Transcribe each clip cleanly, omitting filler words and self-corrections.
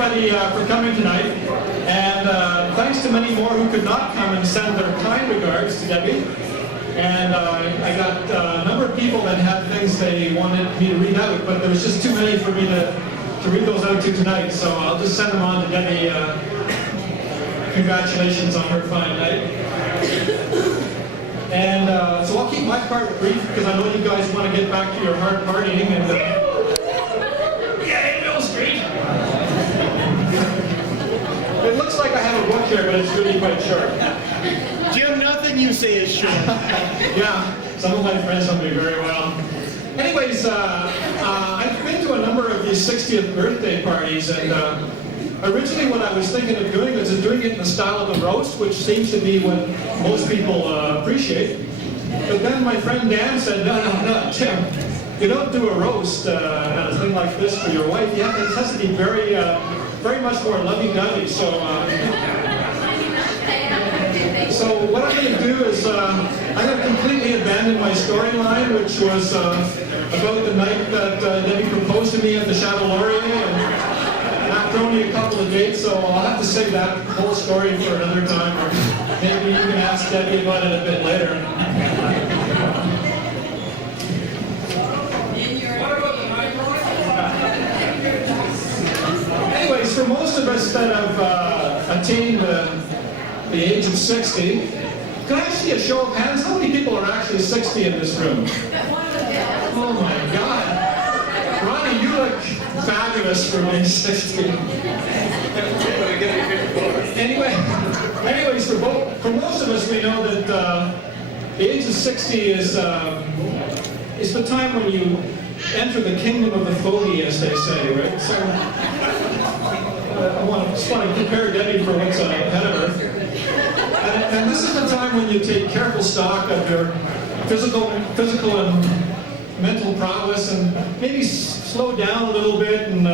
everybody for coming tonight, and thanks to many more who could not come and send their kind regards to Debbie. And I got a number of people that had things they wanted me to read out, but there was just too many for me to read those out to tonight, so I'll just send them on to Debbie. Congratulations on her fine night. And so I'll keep my part brief, because I know you guys want to get back to your hard partying, and yeah, Mill Street! It looks like I have a book here, but it's really quite short. Jim, nothing you say is short. Yeah, some of my friends know me very well. Anyways, I've been to a number of these 60th birthday parties, and originally what I was thinking of doing was doing it in the style of a roast, which seems to be what most people appreciate. But then my friend Dan said, no, Tim, you don't do a roast at a thing like this for your wife. Yeah, it has to be very, very much more lovey-dovey. So what I'm going to do is I'm going to completely abandon my storyline, which was about the night that Debbie proposed to me at the Chateau Laurier, and I've thrown you a couple of dates, so I'll have to save that whole story for another time, or maybe you can ask Debbie about it a bit later. Anyways, for most of us that have attained the age of 60, can I see a show of hands? How many people are actually 60 in this room? Oh my God. Ronnie, you look fabulous for being 60. Anyways, for most of us, we know that the age of 60 is the time when you enter the kingdom of the fogey, as they say, right? So I just want to prepare Debbie for what's ahead of her. And this is the time when you take careful stock of your physical and mental prowess, and maybe slow down a little bit and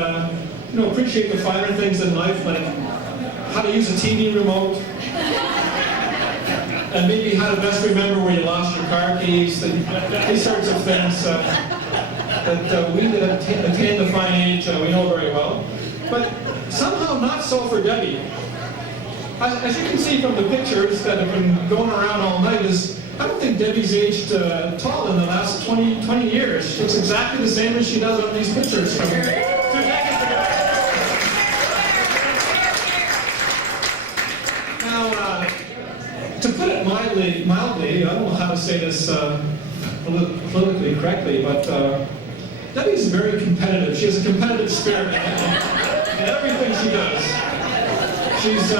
appreciate the finer things in life, like how to use a TV remote, and maybe how to best remember where you lost your car keys, and these sorts of things that we that attain the fine age we know very well. But somehow not so for Debbie. As you can see from the pictures that have been going around all night, I don't think Debbie's aged tall in the last 20 years. She looks exactly the same as she does on these pictures from 2 decades ago. Now, to put it mildly, I don't know how to say this politically correctly, but Debbie's very competitive. She has a competitive spirit in everything she does. She's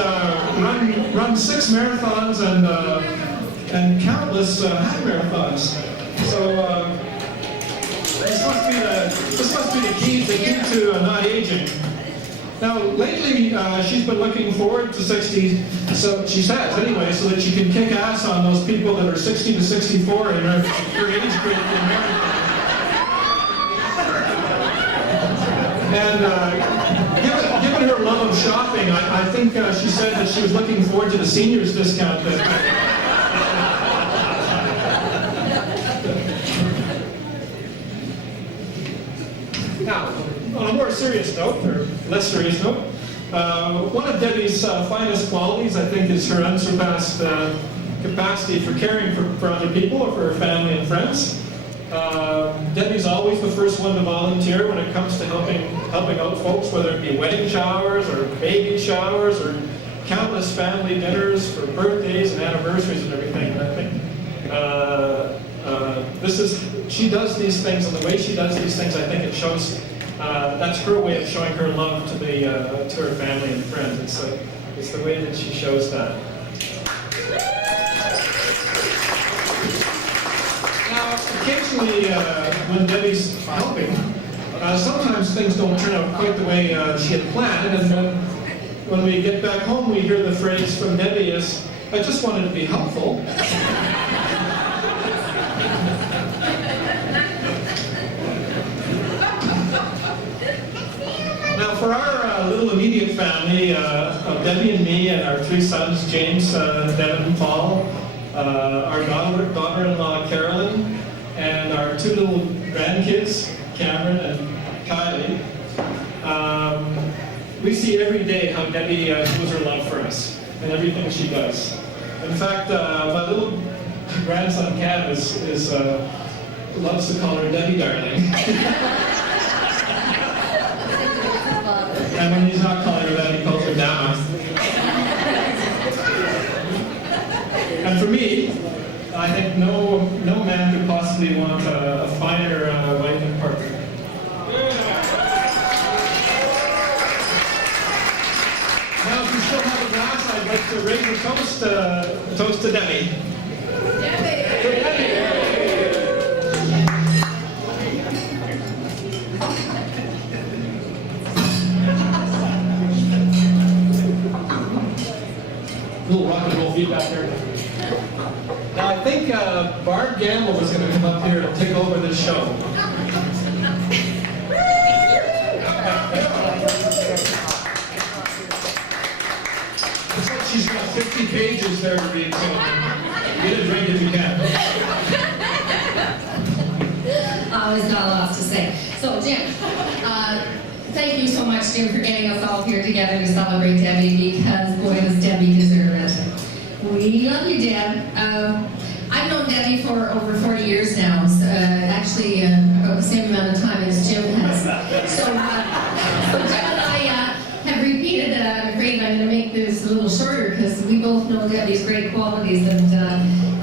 run 6 marathons and countless half marathons. So this must be the key to not aging. Now, lately she's been looking forward to 60. So she says anyway, so that she can kick ass on those people that are 60 to 64 in her age group in marathon. And given her love of shopping, I think she said that she was looking forward to the seniors discount. Now, on a more serious note, or less serious note, one of Debbie's finest qualities, I think, is her unsurpassed capacity for caring for other people or for her family and friends. Debbie's always the first one to volunteer when it comes to helping out folks, whether it be wedding showers or baby showers or countless family dinners for birthdays and anniversaries and everything. And I think she does these things, and the way she does these things, I think it shows. That's her way of showing her love to her family and friends. It's the way that she shows that. Occasionally, when Debbie's helping, sometimes things don't turn out quite the way she had planned, and when we get back home, we hear the phrase from Debbie is, "I just wanted to be helpful." Now, for our little immediate family of Debbie and me and our 3 sons, James, Devin, and Paul, our daughter-in-law, Carolyn, and our 2 little grandkids, Cameron and Kylie. we see every day how Debbie shows her love for us and everything she does. In fact, my little grandson Cam loves to call her Debbie darling. And when he's not calling her that, he calls her Dama. And for me, I think no man could possibly want a finer wife and partner. Now, if you still have a glass, I'd like to raise a toast to Debbie. Debbie! Little rock and roll feedback there. Now, I think Barb Gamble was going to come up here and take over this show. Looks like she's got 50 pages there to read, so get a drink if you can. Always got lots to say. So, Jim, thank you so much, Jim, for getting us all here together to celebrate Debbie, because, boy, does Debbie deserve it. We love you, Deb. I've known Debbie for over 40 years now, actually about the same amount of time as Jim has. So Jim and I have repeated that. I'm afraid I'm going to make this a little shorter because we both know Debbie's great qualities, and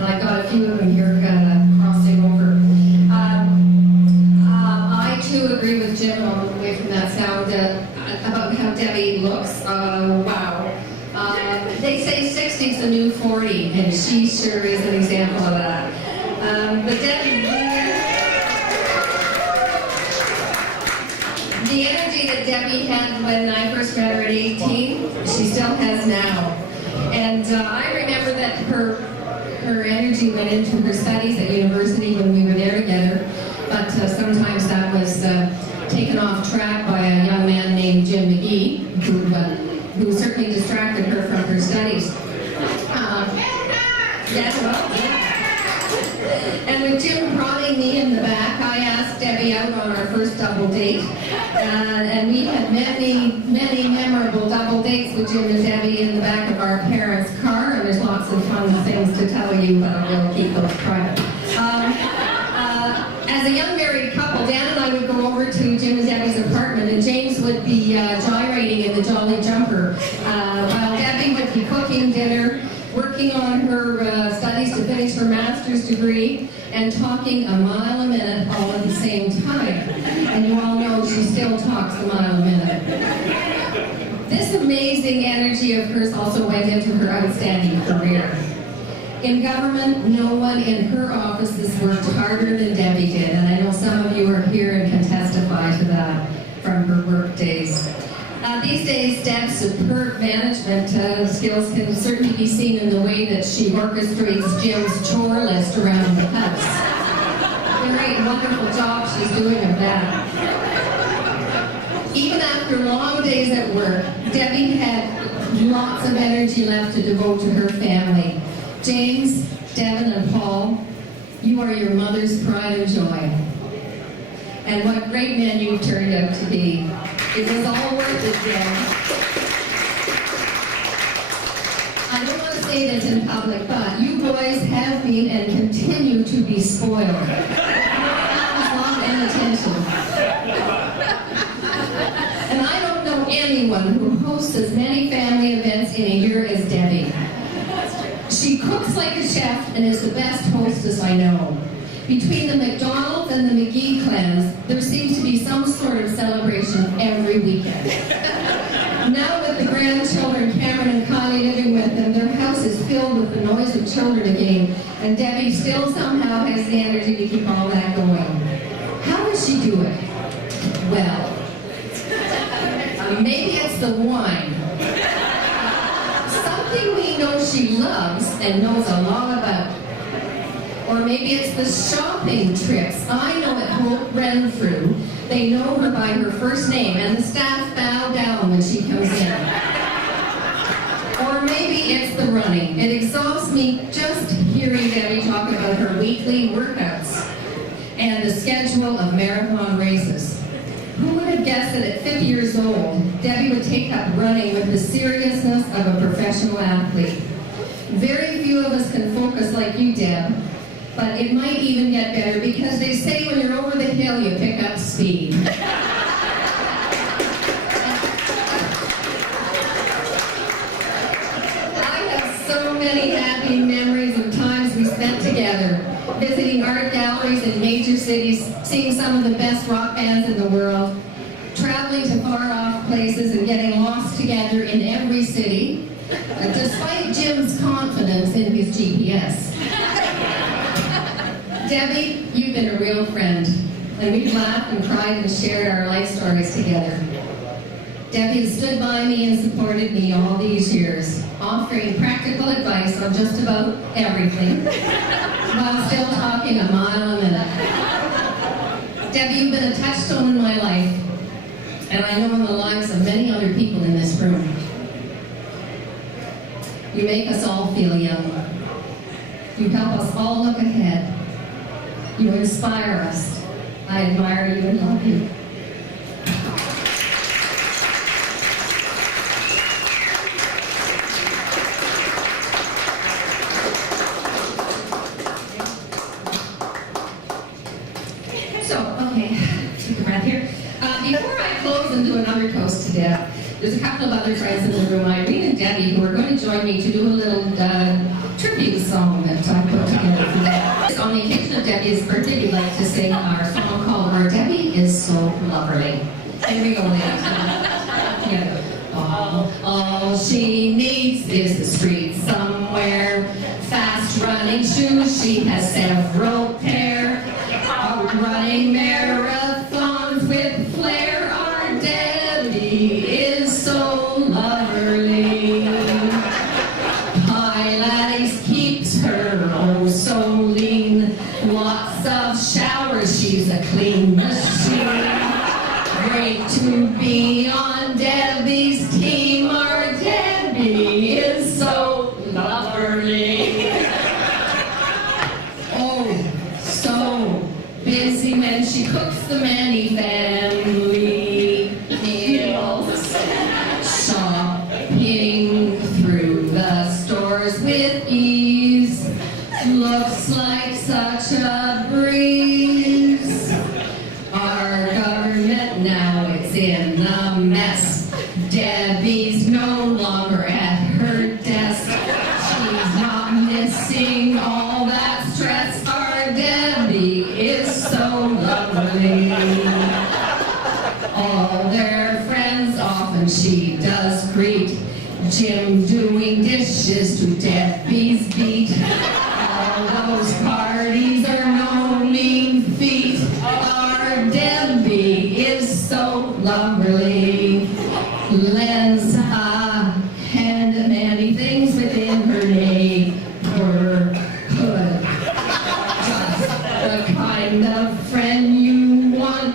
I've got a few of them here crossing over. I too agree with Jim all the way from that sound about how Debbie looks. Wow. They say 60 is the new 40, and she sure is an example of that. But Debbie, the energy that Debbie had when I first met her at 18, she still has now. And I remember that her energy went into her studies at university when we were there together, but sometimes that was taken off track by a young man named Jim McGee, who certainly distracted her from her studies. And with Jim prodding me in the back, I asked Debbie out on our first double date. And we had many, many memorable double dates with Jim and Debbie in the back of our parents' car. And there's lots of fun things to tell you, but we'll keep those private. As a young married couple, Dan and I would go over to Jim and Debbie's apartment, and James would be gyrating in the Jolly Jumper, while Debbie would be cooking dinner, working on her studies to finish her master's degree, and talking a mile a minute all at the same time. And you all know she still talks a mile a minute. This amazing energy of hers also went into her outstanding career. In government, no one in her offices worked harder than Debbie did, and I know some of you are here and can testify to that from her work days. These days, Deb's superb management skills can certainly be seen in the way that she orchestrates Jim's chore list around the house. A great, wonderful job she's doing of that. Even after long days at work, Debbie had lots of energy left to devote to her family. James, Devin, and Paul, you are your mother's pride and joy. And what great men you've turned out to be. It was all worth it, Jen. I don't want to say this in public, but you boys have been and continue to be spoiled. Love and attention. And I don't know anyone who hosts as many family events in a year as Debbie. She cooks like a chef and is the best hostess I know. Between the McDonald's and the McGee clans, there seems to be some sort of celebration every weekend. Now with the grandchildren, Cameron and Connie living with them, their house is filled with the noise of children again, and Debbie still somehow has the energy to keep all that going. How does she do it? Well, maybe it's the wine. Something we know she loves and knows a lot about. Or maybe it's the shopping trips. I know at Hope Renfrew, they know her by her first name, and the staff bow down when she comes in. Or maybe it's the running. It exhausts me just hearing Debbie talk about her weekly workouts and the schedule of marathon races. Who would have guessed that at 50 years old, Debbie would take up running with the seriousness of a professional athlete? Very few of us can focus like you, Deb, but it might even get better because they say when you're over the hill, you pick up speed. Many happy memories of times we spent together, visiting art galleries in major cities, seeing some of the best rock bands in the world, traveling to far-off places and getting lost together in every city, despite Jim's confidence in his GPS. Debbie, you've been a real friend, and we've laughed and cried and shared our life stories together. Debbie has stood by me and supported me all these years, offering practical advice on just about everything, while still talking a mile a minute. Debbie, you've been a touchstone in my life, and I know in the lives of many other people in this room. You make us all feel young. You help us all look ahead. You inspire us. I admire you and love you. Before I close and do another toast to Deb, there's a couple of other friends in the room, Irene and Debbie, who are going to join me to do a little tribute song that I put together for them. On the occasion of Debbie's birthday, we'd like to sing our song called Our Debbie Is So Loverly. Here we go, ladies. Together. All she needs is the street somewhere. Fast running shoes, she has several pair. Running marathons with flair. Our Debbie is so loverly. Pilates keeps her oh so lean. Lots of showers, she's a clean machine. Great to be on Debbie's team. Our Debbie is so loverly. Oh, so busy when she cooks the many family meals, shopping through the stores with ease, looks like such a breeze. Our government now it's in a mess. Debbie's no longer at her desk. She's not missing all that stress. Our Debbie is so lovely. All their friends often she does greet. Jim doing dishes to Debbie's beat. All those parties are no mean feat. Our Debbie is so lovely. Lends a hand to many things within her neighborhood. The kind of friend you want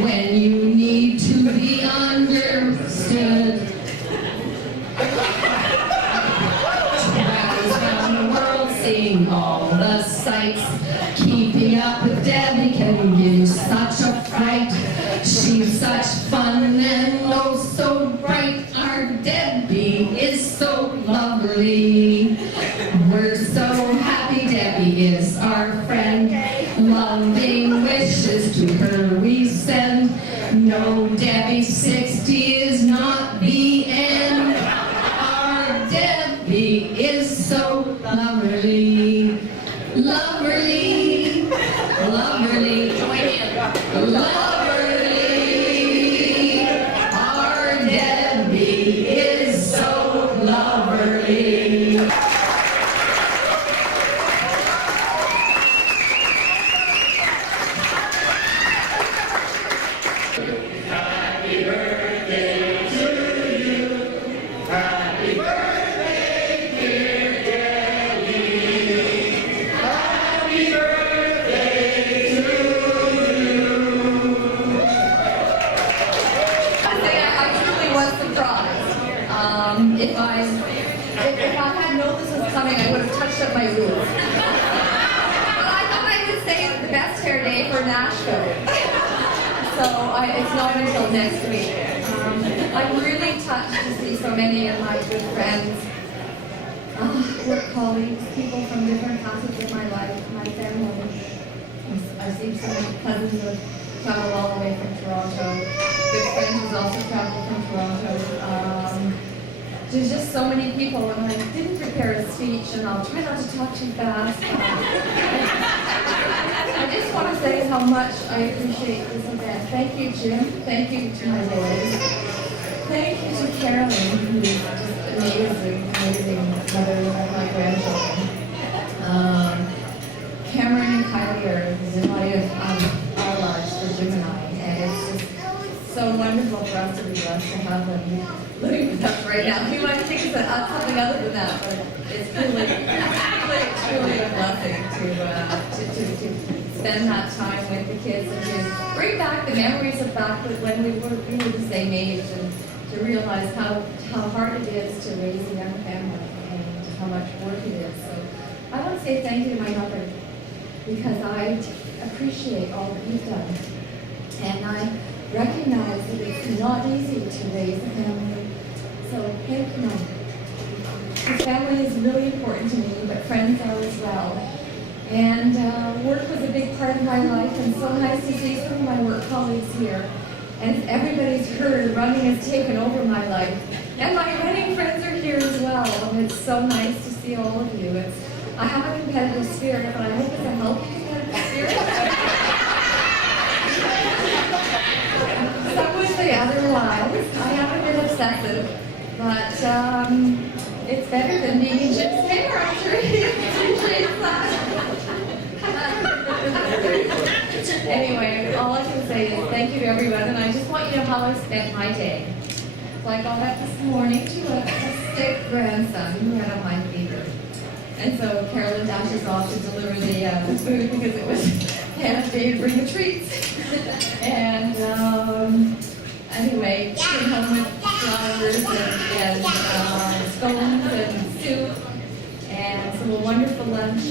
when you need to be understood. Travels around the world, seeing all the sights. Keeping up with Debbie can give you such a fright. She's such fun and oh so bright. Our Debbie is so lovely. We're so happy Debbie is our friend. Loving wishes to her we send. No, Debbie60 is not the end. Our Debbie is so loverly. Loverly. Loverly. Join in. Loverly. Our Debbie is so loverly. Happy birthday to you. Happy birthday, dear Debbie. Happy birthday to you. I truly was surprised. If I had known this was coming, I would have touched up my roots. But I thought I would say it's the best hair day for Nashville. So it's not until next week. I'm really touched to see so many of my good friends, work colleagues, people from different facets of my life, my family. I see so many cousins who have traveled all the way from Toronto. Good friends who's also traveled from Toronto. There's just so many people, and I didn't prepare a speech, and I'll try not to talk too fast. I just want to say how much I appreciate this event. Thank you, Jim. Thank you to my boys. Thank you to Carolyn, who's just amazing mother of my grandchildren. Cameron and Kylie are invited on our lives for Jim and I, and it's just so wonderful for us to be blessed to have them living with us right now. We might think it's something other than that, but it's truly a blessing to spend that time with the kids and to bring back the memories of back when we were the same age, and to realize how hard it is to raise a young family and how much work it is. So I want to say thank you to my mother, because I appreciate all that you've done. And I recognize that it's not easy to raise a family. So thank you, Mom. This family is really important to me, but friends are as well. And work was a big part of my life, and so nice to see some of my work colleagues here. And everybody's heard running has taken over my life. And my running friends are here as well, and it's so nice to see all of you. I have a competitive spirit, but I hope it's a healthy competitive spirit. Some would say otherwise. I am a bit obsessive, but it's better than being in Jim's hair, I'm sure he appreciates that. Anyway, all I can say is thank you to everyone, and I just want you to know how I spent my day. So I got up this morning to a sick grandson who had a high fever. And so Carolyn dashes off to deliver the food because it was Hannah's day to bring the treats. And anyway, came home with flowers and scones and soup and some wonderful lunch.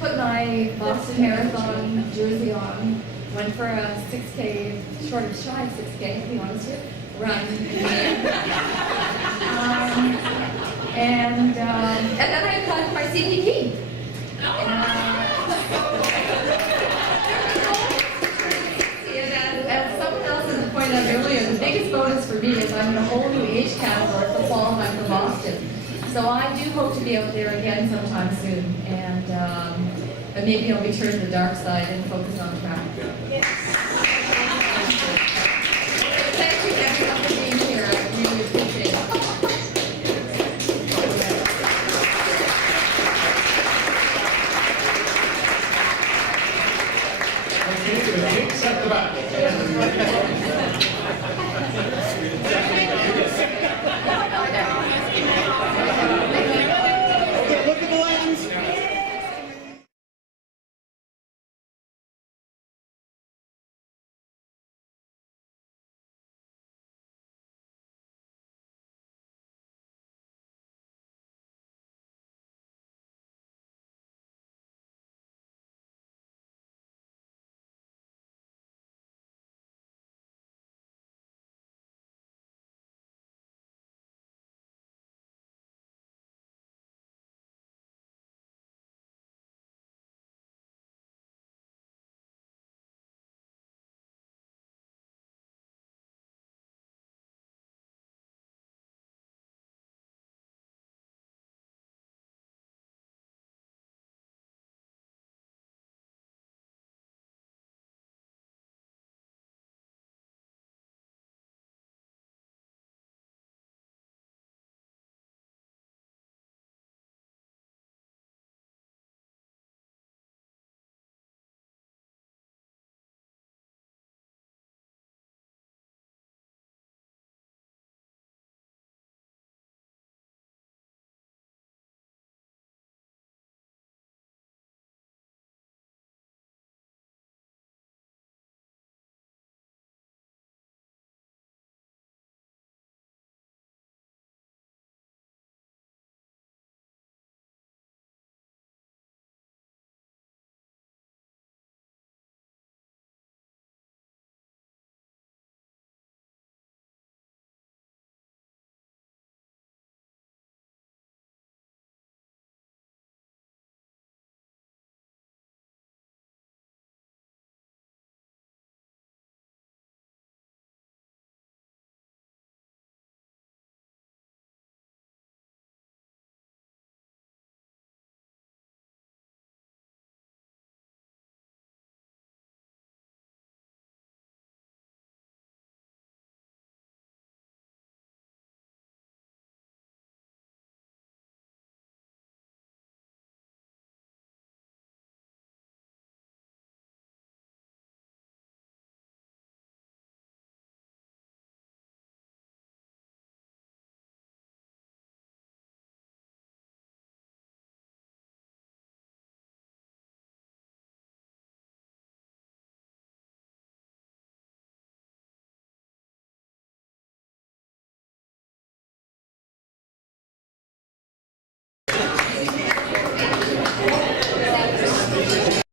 Put my Boston Marathon jersey on. Went for a 6K, short of shy 6K, to be honest with you, run. And then I applied my CPP. As someone else has pointed out earlier, the biggest bonus for me is I'm in a whole new age category for fall, and I'm from Boston. So I do hope to be out there again sometime soon, and maybe I'll return to the dark side and focus on track